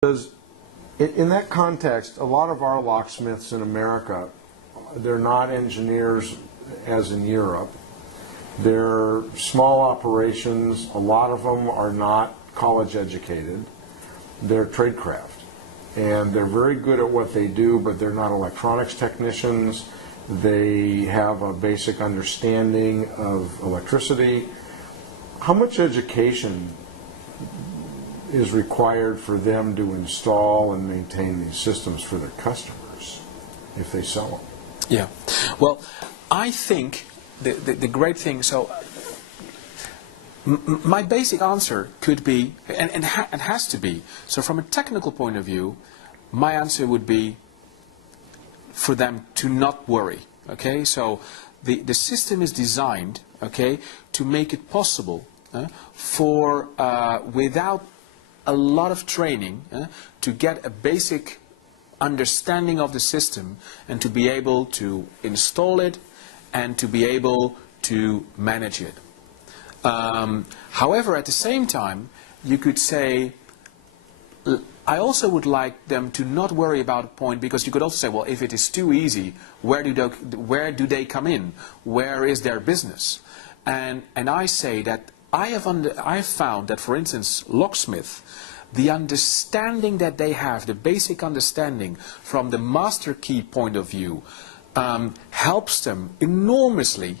Because in that context, a lot of our locksmiths in America, they're not engineers as in Europe. They're small operations. A lot of them are not college educated. They're tradecraft. And they're very good at what they do, but they're not electronics technicians. They have a basic understanding of electricity. How much education is required for them to install and maintain these systems for their customers if they sell them? Yeah. Well, I think the great thing, so my basic answer could be, and has to be, so from a technical point of view, my answer would be for them to not worry. Okay, so the system is designed, okay, to make it possible for without a lot of training to get a basic understanding of the system and to be able to install it and to be able to manage it. However, at the same time, you could say, I also would like them to not worry about a point, because you could also say, well, if it is too easy, where do they come in? Where is their business? And I say that I have found that, for instance, locksmith, the understanding that they have, the basic understanding from the master key point of view, helps them enormously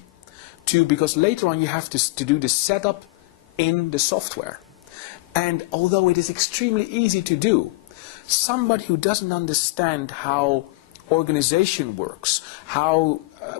because later on you have to do the setup in the software. And although it is extremely easy to do, somebody who doesn't understand how organization works,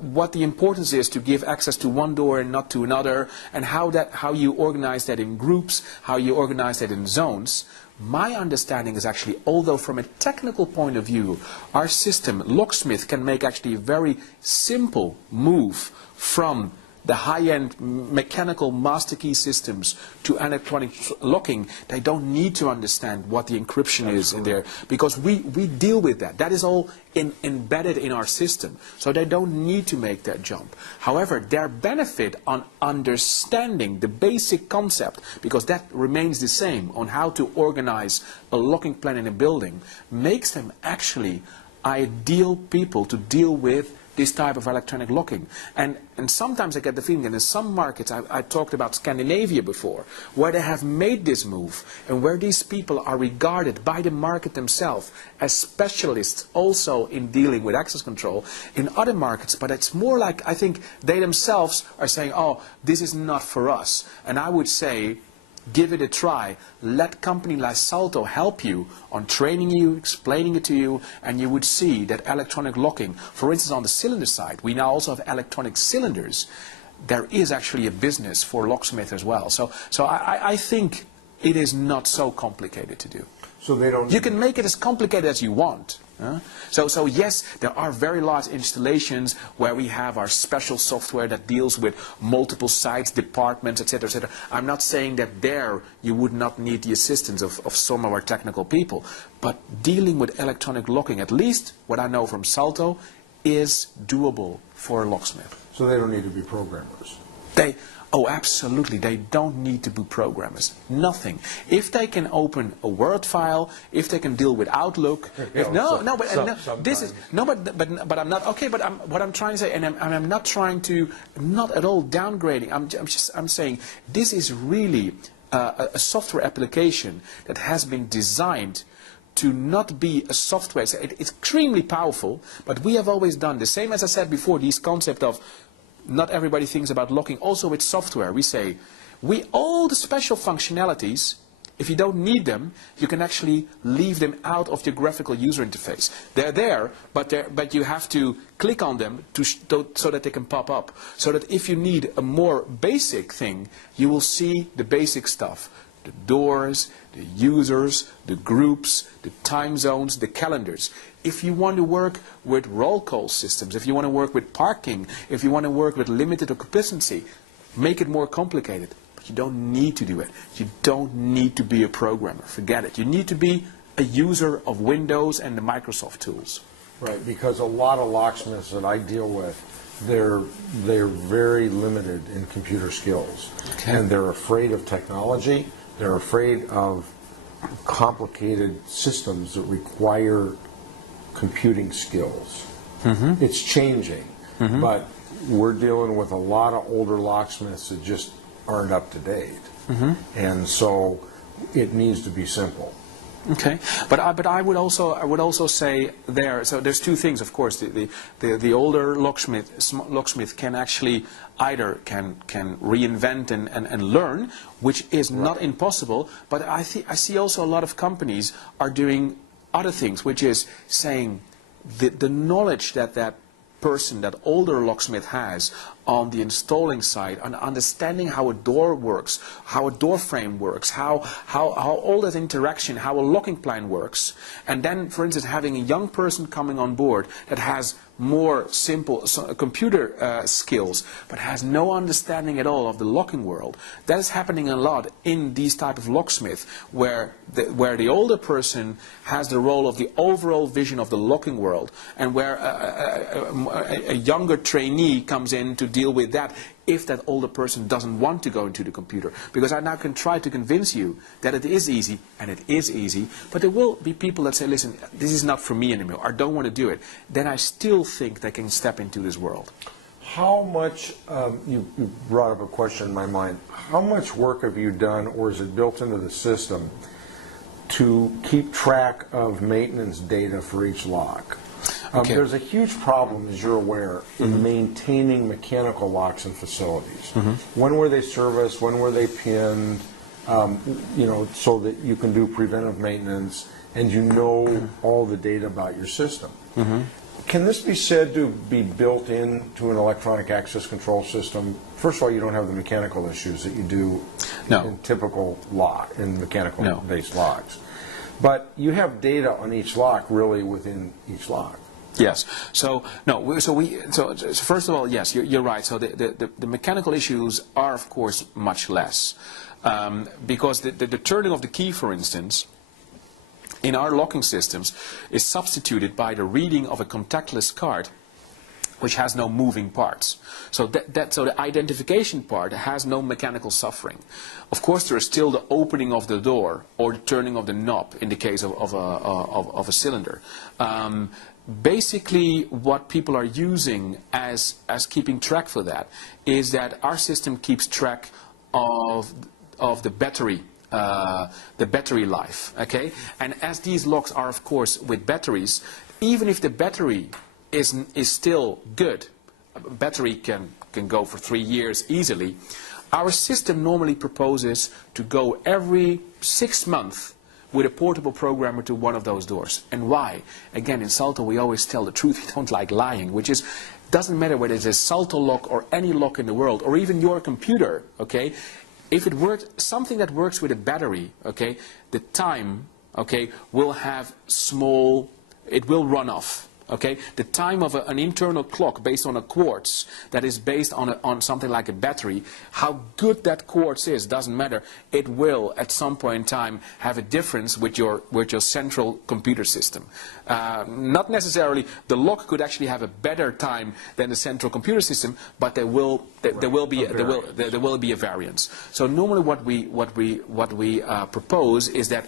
what the importance is to give access to one door and not to another, and how you organize that in groups, how you organize that in zones, my understanding is actually, although from a technical point of view, our system, locksmith, can make actually a very simple move from the high-end mechanical master key systems to electronic locking. They don't need to understand what the encryption is in there, because we deal with that. That is all embedded in our system, so they don't need to make that jump. However, their benefit on understanding the basic concept, because that remains the same on how to organize a locking plan in a building, makes them actually ideal people to deal with this type of electronic locking. And sometimes I get the feeling that in some markets, I talked about Scandinavia before, where they have made this move and where these people are regarded by the market themselves as specialists also in dealing with access control in other markets. But it's more like, I think they themselves are saying, oh, this is not for us. And I would say, give it a try. Let company like Salto help you on training you, explaining it to you, and you would see that electronic locking, for instance on the cylinder side, we now also have electronic cylinders. There is actually a business for locksmith as well. So I think it is not so complicated to do. So they don't. You can make it as complicated as you want. So yes, there are very large installations where we have our special software that deals with multiple sites, departments, etc., etc. I'm not saying that there you would not need the assistance of some of our technical people, but dealing with electronic locking, at least what I know from Salto, is doable for a locksmith. So they don't need to be programmers. Oh, absolutely. They don't need to be programmers. Nothing. If they can open a Word file, if they can deal with Outlook, but I'm not okay. But what I'm trying to say, and I'm not trying to, not at all downgrading. I'm saying this is really a software application that has been designed to not be a software. It's extremely powerful, but we have always done the same as I said before. This concept of not everybody thinks about locking. Also with software, we say, all the special functionalities, if you don't need them, you can actually leave them out of your graphical user interface. They're there, but you have to click on them so that they can pop up. So that if you need a more basic thing, you will see the basic stuff. The doors, the users, the groups, the time zones, the calendars. If you want to work with roll call systems, if you want to work with parking, if you want to work with limited occupancy, make it more complicated. But you don't need to do it. You don't need to be a programmer. Forget it. You need to be a user of Windows and the Microsoft tools. Right, because a lot of locksmiths that I deal with, they're very limited in computer skills. Okay. And they're afraid of technology. They're afraid of complicated systems that require computing skills. It's changing, but we're dealing with a lot of older locksmiths that just aren't up to date, and so it needs to be simple. Okay, but I would also say there. So there's two things, of course. The older locksmith can actually either can reinvent and learn, which is not impossible. But I see also a lot of companies are doing other things, which is saying the knowledge that person, that older locksmith has on the installing side, on understanding how a door works, how a door frame works, how all that interaction, how a locking plan works, and then, for instance, having a young person coming on board that has more simple computer skills, but has no understanding at all of the locking world. That is happening a lot in these type of locksmith, where the older person has the role of the overall vision of the locking world, and where a younger trainee comes in to deal with that, if that older person doesn't want to go into the computer. Because I now can try to convince you that it is easy, and it is easy, but there will be people that say, listen, this is not for me anymore, I don't want to do it. Then I still think they can step into this world. How much, you brought up a question in my mind, how much work have you done, or is it built into the system, to keep track of maintenance data for each lock? Okay. There's a huge problem, as you're aware, in maintaining mechanical locks in facilities. When were they serviced? When were they pinned? So that you can do preventive maintenance and you know all the data about your system. Can this be said to be built into an electronic access control system? First of all, you don't have the mechanical issues that you do in typical mechanical-based locks. But you have data on each lock, really, within each lock. Yes. So no. So first of all, yes, you're right. So the mechanical issues are, of course, much less, because the turning of the key, for instance, in our locking systems, is substituted by the reading of a contactless card, which has no moving parts. So so the identification part has no mechanical suffering. Of course, there is still the opening of the door or the turning of the knob in the case of a cylinder. Basically, what people are using as keeping track for that is that our system keeps track of the battery life. Okay, and as these locks are, of course, with batteries, even if the battery is still good, a battery can go for 3 years easily. Our system normally proposes to go every 6 months with a portable programmer to one of those doors. And why? Again, in Salto we always tell the truth, we don't like lying, which is, doesn't matter whether it's a Salto lock or any lock in the world, or even your computer, okay? If it works, something that works with a battery, okay, the time, okay, will have it will run off. Okay, the time of an internal clock based on a quartz that is based on something like a battery, how good that quartz is doesn't matter. It will at some point in time have a difference with your central computer system. Not necessarily the lock could actually have a better time than the central computer system, but there will be a variance. So normally what we propose is that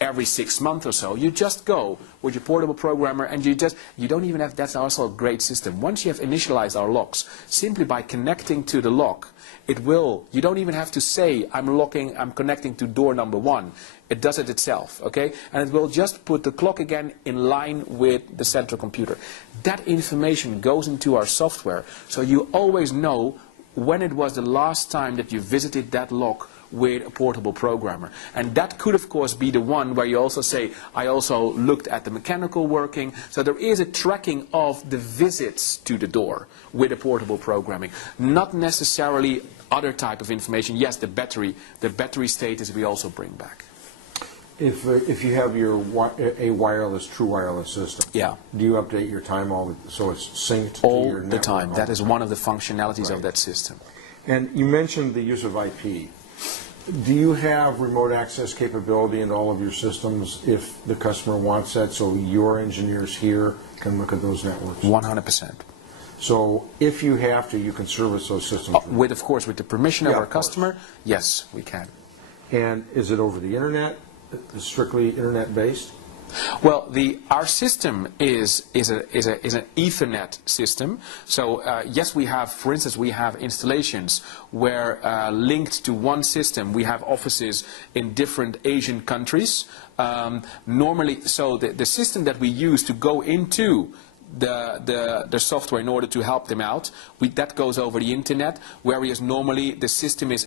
every 6 months or so, you just go with your portable programmer, and you don't even have, that's also a great system. Once you have initialized our locks, simply by connecting to the lock, you don't even have to say, I'm connecting to door number 1. It does it itself, okay? And it will just put the clock again in line with the central computer. That information goes into our software, so you always know when it was the last time that you visited that lock with a portable programmer. And that could, of course, be the one where you also say, I also looked at the mechanical working. So there is a tracking of the visits to the door with a portable programming. Not necessarily other type of information. Yes, the battery status we also bring back. If you have true wireless system, do you update your time so it's synced to your network? All the time. That is one of the functionalities of that system. And you mentioned the use of IP. Do you have remote access capability in all of your systems if the customer wants that, so your engineers here can look at those networks? 100%. So if you have to, you can service those systems? Of course, with the permission of our customer, yes, we can. And is it over the internet? strictly internet-based? Well, our system is an Ethernet system. So yes, we have, for instance, we have installations where linked to one system, we have offices in different Asian countries. Normally, so the system that we use to go into the software in order to help them out, that goes over the internet, whereas normally the system is